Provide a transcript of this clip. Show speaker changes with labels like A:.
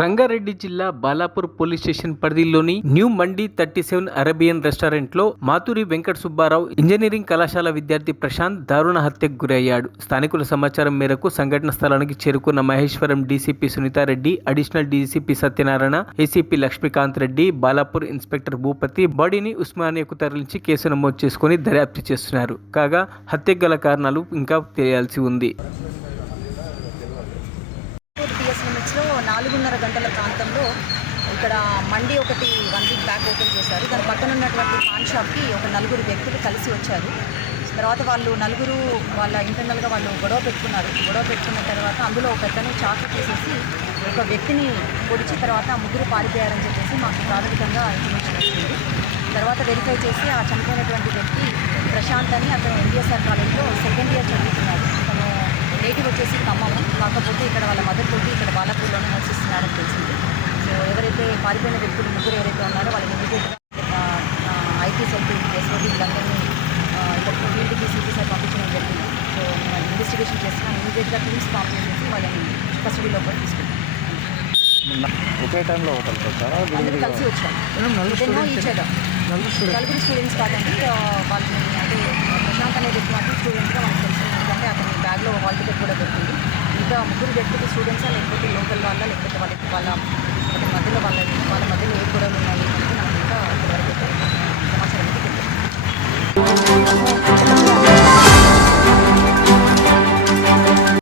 A: రంగారెడ్డి జిల్లా Balapur police station పరిధిలోని new Mandi thirty seven Arabian రెస్టారెంట్లో మాతూరి వెంకట సుబ్బారావు ఇంజనీరింగ్ కళాశాల విద్యార్థి ప్రశాంత్ దారుణ హత్యకు గురయ్యాడు. స్థానికుల సమాచారం మేరకు సంఘటన స్థలానికి చేరుకున్న Maheshwaram DCP Sunitha Reddy additional DCP Satyanarayana ACP Lakshmikanth Reddy Balapur inspector Bhupathi బాడీని ఉస్మానియాకు తరలించి కేసు నమోదు చేసుకుని దర్యాప్తు చేస్తున్నారు. కాగా హత్యకు గల కారణాలు ఇంకా తెలియాల్సి ఉంది.
B: నాలుగున్నర గంటల ప్రాంతంలో ఇక్కడ మండి ఒకటి వన్ వీక్ బ్యాక్ ఓపెన్ చేశారు. దాని పక్కన ఉన్నటువంటి పాన్ షాప్కి ఒక నలుగురు వ్యక్తులు కలిసి వచ్చారు. తర్వాత వాళ్ళు నలుగురు వాళ్ళ ఇంటర్నల్గా వాళ్ళు గొడవ పెట్టుకున్నారు. గొడవ పెట్టుకున్న తర్వాత అందులో ఒక అతను చాకు తీసేసి ఒక వ్యక్తిని పొడిచి తర్వాత ఆ ముగ్గురు పారిపోయారని చెప్పేసి మాకు ప్రాథమికంగా ఇన్ఫర్మేషన్ వచ్చింది. తర్వాత వెరిఫై చేసి ఆ చనిపోయినటువంటి వ్యక్తి ప్రశాంత్ అని అతను ఎన్టీఎస్ఆర్ కాలేజ్లో సెకండ్ ఇయర్ చదువుతున్నాడు. అతను నేటివ్ వచ్చేసి ఖమ్మం. కాకపోతే ఇక్కడ వాళ్ళ మదర్ తోటి ఇక్కడ బాలాపూర్లోనే నివసిస్తున్నారని తెలిసింది. సో ఎవరైతే పారిపోయిన వ్యక్తులు ముగ్గురు ఎవరైతే ఉన్నారో వాళ్ళని ఇమీడియట్గా ఐటీ సెల్ ఎస్ఓటీ వీళ్ళందరినీ ఇక్కడ ఫీల్డ్కి సిటీ సార్ పంపించడం జరిగింది. సో మేము ఇన్వెస్టిగేషన్ చేస్తున్నాం ఇమీడియట్గా టీమ్స్ చేసేసి వాళ్ళని కస్టడీలో కూడా తీసుకుంటాం
C: ఒకే టైంలో
B: కలిసి వచ్చాం. నలుగురు స్టూడెంట్స్ కాదండి వాళ్ళని అంటే ప్రశాంత్ అనే వ్యక్తి మాత్రం స్టూడెంట్గా మనకు తెలిసింది ఎందుకంటే అతని బ్యాగ్లో హాల్ టికెట్ కూడా దొరికింది ఇంకా ముగ్గురు వ్యక్తులు స్టూడెంట్సా లేకపోతే లోకల్ వాళ్ళ లేకపోతే వాళ్ళకి వాళ్ళ మధ్యలో వాళ్ళని